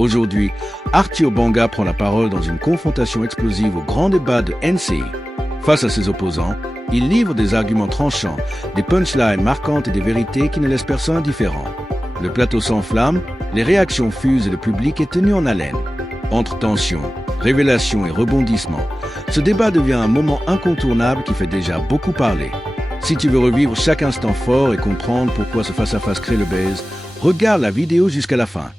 Aujourd'hui, Arthur Banga prend la parole dans une confrontation explosive au grand débat de NCI. Face à ses opposants, il livre des arguments tranchants, des punchlines marquantes et des vérités qui ne laissent personne indifférent. Le plateau s'enflamme, les réactions fusent et le public est tenu en haleine. Entre tensions, révélations et rebondissements, ce débat devient un moment incontournable qui fait déjà beaucoup parler. Si tu veux revivre chaque instant fort et comprendre pourquoi ce face-à-face crée le buzz, regarde la vidéo jusqu'à la fin.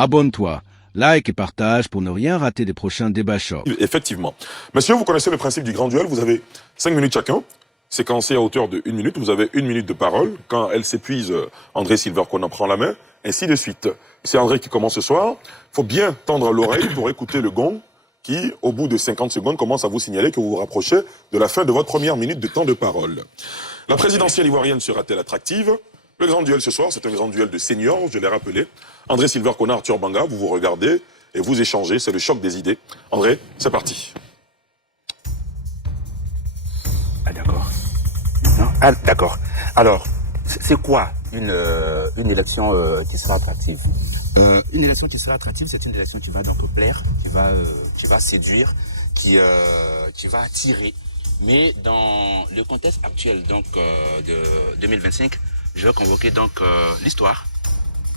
Abonne-toi, like et partage pour ne rien rater des prochains débats chauds. Effectivement. Monsieur, vous connaissez le principe du grand duel. Vous avez 5 minutes chacun, séquencé à hauteur de 1 minute. Vous avez 1 minute de parole. Quand elle s'épuise, André Silvercorner prend la main, ainsi de suite. C'est André qui commence ce soir. Il faut bien tendre l'oreille pour écouter le gong qui, au bout de 50 secondes, commence à vous signaler que vous vous rapprochez de la fin de votre première minute de temps de parole. La présidentielle ivoirienne sera-t-elle attractive? Le grand duel ce soir, c'est un grand duel de seniors, je l'ai rappelé. André Silvercorner, Arthur Banga, vous vous regardez et vous échangez, c'est le choc des idées. André, c'est parti. Ah d'accord. Ah d'accord. Alors, c'est quoi une élection qui sera attractive? Une élection qui sera attractive, c'est une élection qui va donc plaire, qui va séduire, qui va attirer. Mais dans le contexte actuel donc de 2025, je vais convoquer donc l'histoire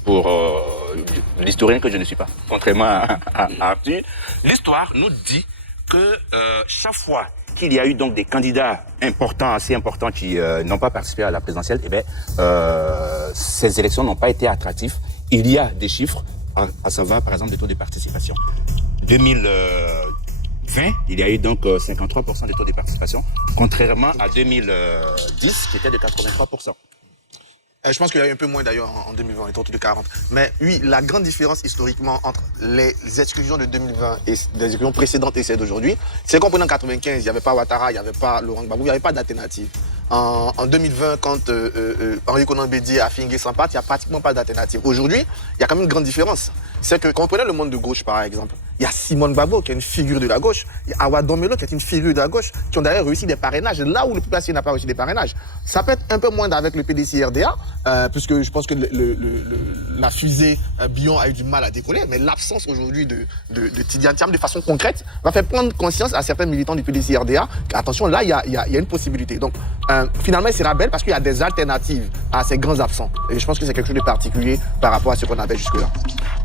pour l'historien que je ne suis pas, contrairement à Arthur. L'histoire nous dit que chaque fois qu'il y a eu donc des candidats importants, assez importants, qui n'ont pas participé à la présidentielle, eh bien, ces élections n'ont pas été attractives. Il y a des chiffres, à savoir par exemple le taux de participation. 2020, il y a eu donc 53% de taux de participation, contrairement à 2010 qui était de 83%. Je pense qu'il y a eu un peu moins d'ailleurs en 2020, on était autour de 40. Mais oui, la grande différence historiquement entre les exclusions de 2020 et les exclusions précédentes et celles d'aujourd'hui, c'est qu'en 1995, il n'y avait pas Ouattara, il n'y avait pas Laurent Gbagbo, il n'y avait pas d'alternative. En 2020, quand Henri Konan Bédié a fingé sans patte, il n'y a pratiquement pas d'alternative. Aujourd'hui, il y a quand même une grande différence. C'est que quand on prenait le monde de gauche, par exemple, il y a Simone Gbagbo qui est une figure de la gauche, il y a Awa Domelo qui est une figure de la gauche, qui ont d'ailleurs réussi des parrainages, là où le PPAC n'a pas réussi des parrainages. Ça peut être un peu moins avec le PDC-RDA, puisque je pense que la fusée Bion a eu du mal à décoller, mais l'absence aujourd'hui de Tidiane Thiam de façon concrète va faire prendre conscience à certains militants du PDC-RDA qu'attention, là, il y a une possibilité. Donc, finalement, il sera belle parce qu'il y a des alternatives à ces grands absents. Et je pense que c'est quelque chose de particulier par rapport à ce qu'on avait jusque-là.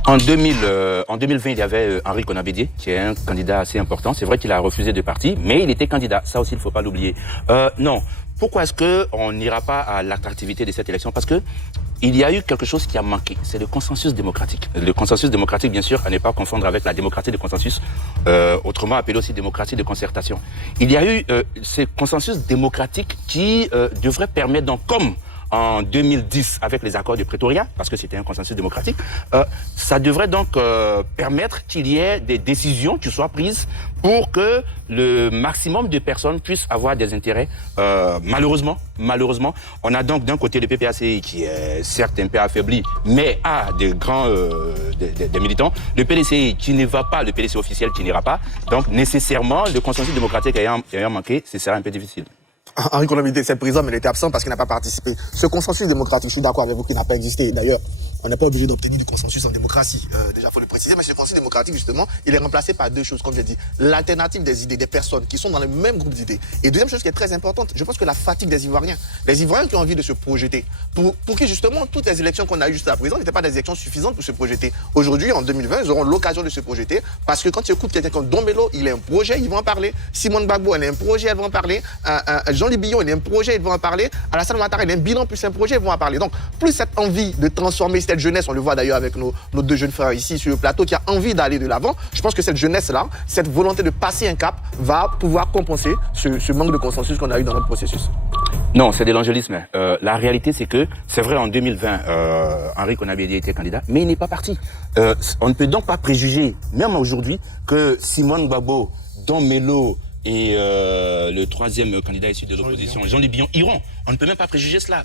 En 2020, il y avait Henri Konan Bédié, qui est un candidat assez important. C'est vrai qu'il a refusé de partir, mais il était candidat. Ça aussi, il ne faut pas l'oublier. Non. Pourquoi est-ce qu'on n'ira pas à l'attractivité de cette élection? Parce que il y a eu quelque chose qui a manqué, c'est le consensus démocratique. Le consensus démocratique, bien sûr, à ne pas confondre avec la démocratie de consensus, autrement appelée aussi démocratie de concertation. Il y a eu ce consensus démocratique qui devrait permettre, donc, comme en 2010 avec les accords de Pretoria, parce que c'était un consensus démocratique, ça devrait donc permettre qu'il y ait des décisions qui soient prises pour que le maximum de personnes puissent avoir des intérêts. Malheureusement, on a donc d'un côté le PPAC qui est certes un peu affaibli, mais a des grands des militants. Le PDC qui ne va pas, le PDC officiel qui n'ira pas. Donc nécessairement, le consensus démocratique ayant manqué, ce sera un peu difficile. Henri Konan Bédié, c'est le président, mais il était absent parce qu'il n'a pas participé. Ce consensus démocratique, je suis d'accord avec vous, qui n'a pas existé. D'ailleurs, on n'est pas obligé d'obtenir du consensus en démocratie. Déjà, il faut le préciser, mais ce consensus démocratique, justement, il est remplacé par deux choses, comme j'ai dit. L'alternative des idées, des personnes qui sont dans le même groupe d'idées. Et deuxième chose qui est très importante, je pense que la fatigue des Ivoiriens. Les Ivoiriens qui ont envie de se projeter. Pour qui, justement, toutes les élections qu'on a eues jusqu'à présent n'étaient pas des élections suffisantes pour se projeter. Aujourd'hui, en 2020, ils auront l'occasion de se projeter parce que quand tu écoutes quelqu'un comme Dombelo, il a un projet, ils vont en parler. Simone Gbagbo, elle a un projet, elle va en parler. Jean-Louis Billon, il a un projet, ils vont en parler. Alassane Ouattara, il a un bilan plus un projet, ils vont en parler. Donc, plus cette envie de transformer cette jeunesse, on le voit d'ailleurs avec nos deux jeunes frères ici sur le plateau, qui a envie d'aller de l'avant, je pense que cette jeunesse-là, cette volonté de passer un cap, va pouvoir compenser ce manque de consensus qu'on a eu dans notre processus. Non, c'est de l'angélisme. La réalité, c'est que, c'est vrai, en 2020, Henri Konan Bédié était candidat, mais il n'est pas parti. On ne peut donc pas préjuger, même aujourd'hui, que Simone Gbagbo, Dombelo et le troisième candidat issu de l'opposition, Jean-Louis Billon, iront. On ne peut même pas préjuger cela.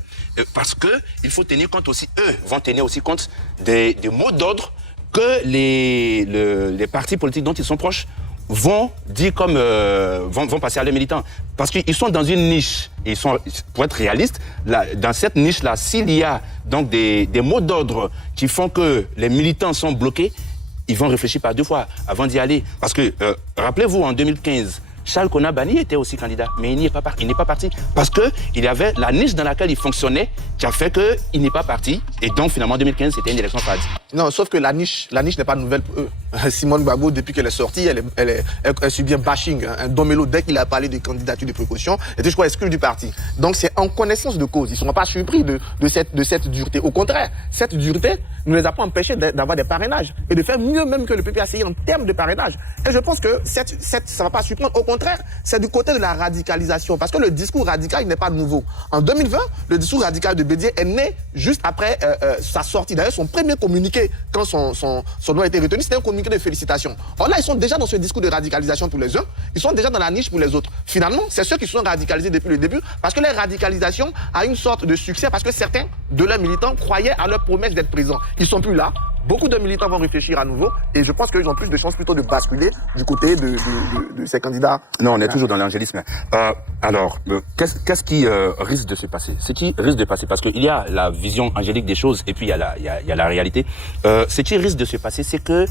Parce que il faut tenir compte aussi, eux vont tenir aussi compte des mots d'ordre que les partis politiques dont ils sont proches vont dire comme vont passer à leurs militants. Parce qu'ils sont dans une niche. Et ils sont, pour être réalistes, là, dans cette niche-là, s'il y a donc des mots d'ordre qui font que les militants sont bloqués, ils vont réfléchir par deux fois avant d'y aller. Parce que, rappelez-vous, en 2015, Charles Konabani était aussi candidat, mais il n'est pas parti. Parce qu'il y avait la niche dans laquelle il fonctionnait qui a fait qu'il n'est pas parti. Et donc, finalement, en 2015, c'était une élection fade. Non, sauf que la niche n'est pas nouvelle pour eux. Simone Gbagbo, depuis qu'elle est sortie, elle subit un bashing, un domelo dès qu'il a parlé de candidature de précaution, était, je crois, exclu du parti. Donc, c'est en connaissance de cause. Ils ne sont pas surpris de cette dureté. Au contraire, cette dureté ne les a pas empêchés d'avoir des parrainages et de faire mieux même que le PPACI en termes de parrainage. Et je pense que ça ne va pas surprendre. Au contraire, c'est du côté de la radicalisation. Parce que le discours radical, il n'est pas nouveau. En 2020, le discours radical de Bédié est né juste après sa sortie. D'ailleurs, son premier communiqué, quand son nom a été retenu, c'était un communiqué de félicitations. Or là, ils sont déjà dans ce discours de radicalisation pour les uns, ils sont déjà dans la niche pour les autres. Finalement, c'est ceux qui sont radicalisés depuis le début, parce que la radicalisation a une sorte de succès, parce que certains de leurs militants croyaient à leur promesse d'être présents. Ils sont plus là. Beaucoup de militants vont réfléchir à nouveau, et je pense qu'ils ont plus de chances plutôt de basculer du côté de ces candidats. Non, on est toujours dans l'angélisme. Alors, qu'est-ce qui risque de se passer? Ce qui risque de passer, parce qu'il y a la vision angélique des choses, et puis il y a la réalité. Ce qui risque de se passer, c'est que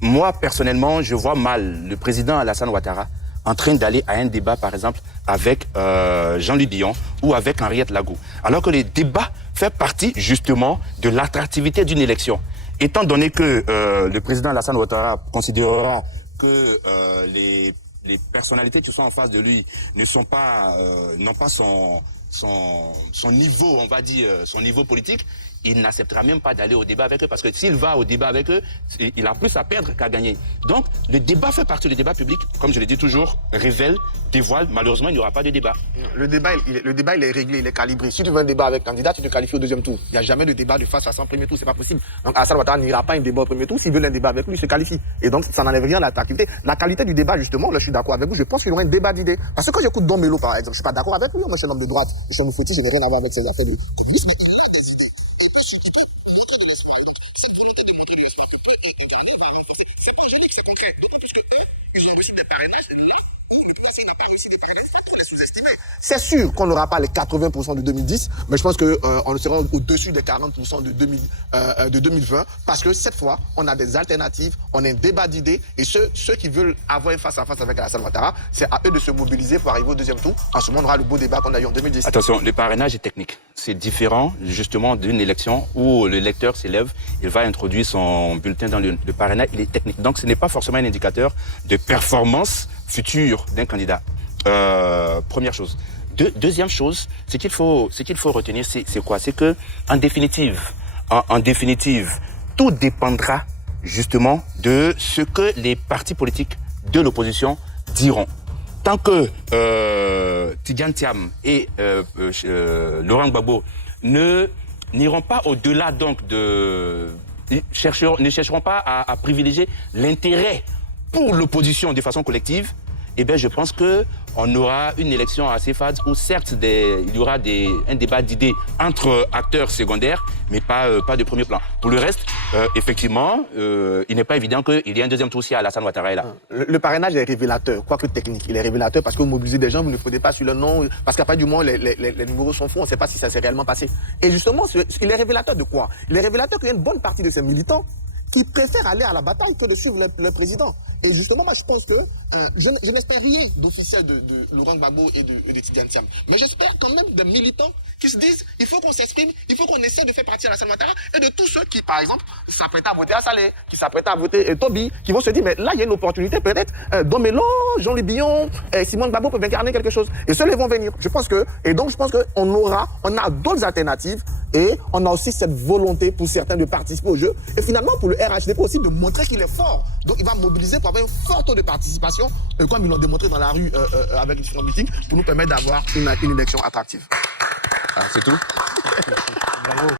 moi, personnellement, je vois mal le président Alassane Ouattara en train d'aller à un débat, par exemple, avec Jean-Louis Billon ou avec Henriette Lagou. Alors que les débats font partie, justement, de l'attractivité d'une élection. Étant donné que le président Alassane Ouattara considérera que les personnalités qui sont en face de lui n'ont pas son niveau, on va dire, son niveau politique, il n'acceptera même pas d'aller au débat avec eux, parce que s'il va au débat avec eux, il a plus à perdre qu'à gagner. Donc, le débat fait partie du débat public, comme je le dis toujours, révèle, dévoile. Malheureusement, il n'y aura pas de débat. Le débat, il est réglé, il est calibré. Si tu veux un débat avec candidat, tu te qualifies au deuxième tour. Il n'y a jamais de débat de face à 100 premier tour, c'est pas possible. Donc, Alassane Ouattara n'ira pas un débat au premier tour. S'il veut un débat avec lui, il se qualifie. Et donc, ça n'enlève rien à l'attractivité. La qualité du débat, justement, là, je suis d'accord avec vous. Je pense qu'il y aura un débat d'idées. Parce que quand j'écoute Don Melo, par exemple, je suis pas d'accord avec lui. Moi, c'est l'homme de droite. Je suis un fautif, je n'ai rien à voir avec ses affaires de... C'est sûr qu'on n'aura pas les 80% de 2010, mais je pense qu'on sera au-dessus des 40% de 2020, parce que cette fois, on a des alternatives, on a un débat d'idées, et ceux qui veulent avoir un face-à-face avec Alassane Ouattara, c'est à eux de se mobiliser pour arriver au deuxième tour. En ce moment, on aura le beau débat qu'on a eu en 2010. Attention, le parrainage est technique. C'est différent, justement, d'une élection où le lecteur s'élève, il va introduire son bulletin dans le parrainage, il est technique. Donc, ce n'est pas forcément un indicateur de performance future d'un candidat. Première chose. Deuxième chose, ce qu'il faut retenir, c'est quoi? C'est que, en définitive, tout dépendra justement de ce que les partis politiques de l'opposition diront. Tant que Tidjane Thiam et Laurent Gbagbo n'iront pas au-delà donc ne chercheront pas à privilégier l'intérêt pour l'opposition de façon collective, eh bien, je pense qu'on aura une élection assez fade où certes, il y aura un débat d'idées entre acteurs secondaires, mais pas de premier plan. Pour le reste, effectivement, il n'est pas évident qu'il y ait un deuxième tour si Alassane Ouattara est là. Le parrainage est révélateur, quoique technique. Il est révélateur parce que vous mobilisez des gens, vous ne prenez pas sur le nom, parce qu'après du moment, les numéros sont faux, on ne sait pas si ça s'est réellement passé. Et justement, il est révélateur de quoi? Il est révélateur qu'il y a une bonne partie de ces militants qui préfèrent aller à la bataille que de suivre le président. Et justement, moi, je pense que je n'espère rien d'officiel de Laurent Gbagbo et de Tidjane Thiam. Mais j'espère quand même des militants qui se disent il faut qu'on s'exprime, il faut qu'on essaie de faire partie Alassane Ouattara et de tous ceux qui, par exemple, s'apprêtent à voter à Saleh, qui s'apprêtent à voter Toby, qui vont se dire mais là, il y a une opportunité peut-être. Don Melo, Jean-Louis Billon, Simone Gbagbo peuvent incarner quelque chose. Et ceux-là vont venir. Je pense qu'on a d'autres alternatives et on a aussi cette volonté pour certains de participer au jeu. Et finalement, pour le RHDP aussi, de montrer qu'il est fort. Donc, il va mobiliser pour avoir un fort taux de participation, comme ils l'ont démontré dans la rue avec les différents meetings, pour nous permettre d'avoir une élection attractive. Ah, c'est tout. Bravo.